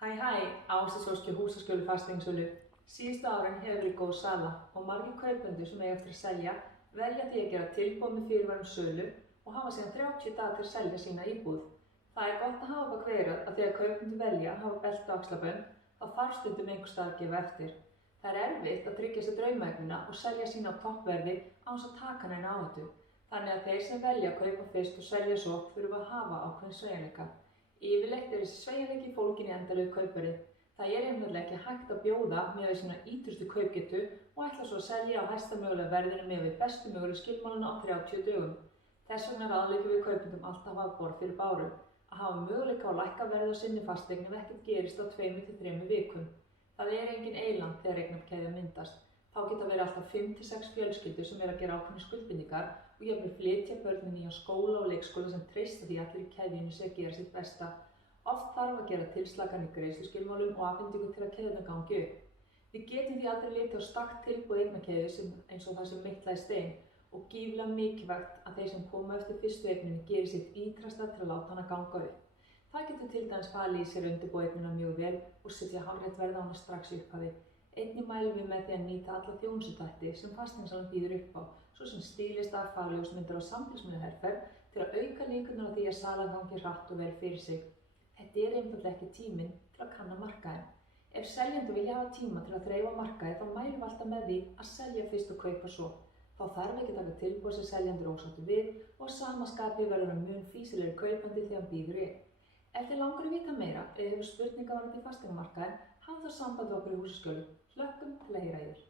Hæ, Ásasóski húsaskjóli fasteignasölu. Síðustu árin hefur verið góð sala og margir kaupendur sem eiga eftir að selja velja því að gera tilboð með fyrirvara um sölu og hafa síðan 30 daga til að selja sína íbúð. Það er gott að hafa bak veirað að þegar kaupendur velja að hafa belti og axlabönd þá þarf stundum einhvers staðar að gefa eftir. Það er erfitt að tryggja sér draumeignina og selja sína á toppverði án þess að taka neina áhættu. Þannig að þeir sem velja að kaupa fyrst og selja svo þurfa að hafa ákveðinn sveigjanleika. Yfirleitt er þessi sveigjanleiki fólginn í endanlegu kaupverði. Það er einfaldlega ekki hægt að bjóða miðað við sína ýtrustu kaupgetu og ætla svo að selja á hæsta mögulega verðinu miðað við bestu mögulegu skilmálana á 30 dögum. Þess vegna ráðleggjum við kaupendum alltaf að hafa borð fyrir báru. Að hafa möguleika á að lækka verðið á sinni fasteign ef ekkert gerist á 2 til 3 vikum. Það er engin eyland þegar eignakeðja myndast. Þá geta verið alltaf 5 til 6 fjölskyldur sem eru að gera ákveðnar skuldbindingar og jafnvel flytja börnin í skóla og leikskóla sem treysta því allir í keðjunni sé að gera sitt besta. Oft þarf að gera tilslakanir í greiðsluskilmálum og afhendingu til að keðjuna gangi upp. Við getum því aldrei litið á stakt tilboð eignakeðju eins og það sem meitla í stein og gífurlega mikilvægt að þeir sem koma eftir fyrstu eigninni geri sitt ítrasta til að láta hana ganga upp. Það getur til dæmis falið í sér undirbúa eignina mjög vel og setja hárrétt verð á hana strax í upphafi. Einnig mælum við með því að nýta alla þjónustuþætti sem fasteignasalan býður upp á, svo sem stílista, fagljósmyndir og samfélagsmiðlaherferð til að auka líkurnar á því að salan gangi hratt og vel fyrir sig. Þetta er einfaldlega ekki tíminn til að kanna markaðinn. Ef seljendur vilja hafa tíma til að þreifa markaði þá mælum við alltaf með því að selja fyrst og kaupa svo. Þá þarf ekki að taka tilboð sem seljendur ósáttur við og að sama skapi verður hann mun fýsilegri kaupandi þegar hann býður í. Ef þið langar að vita meira eða hefur spurningar varðandi fasteignamarkaðinn, hafðu þá samband við okkur í Húsaskjóli. Hlökkum til að heyra í þér.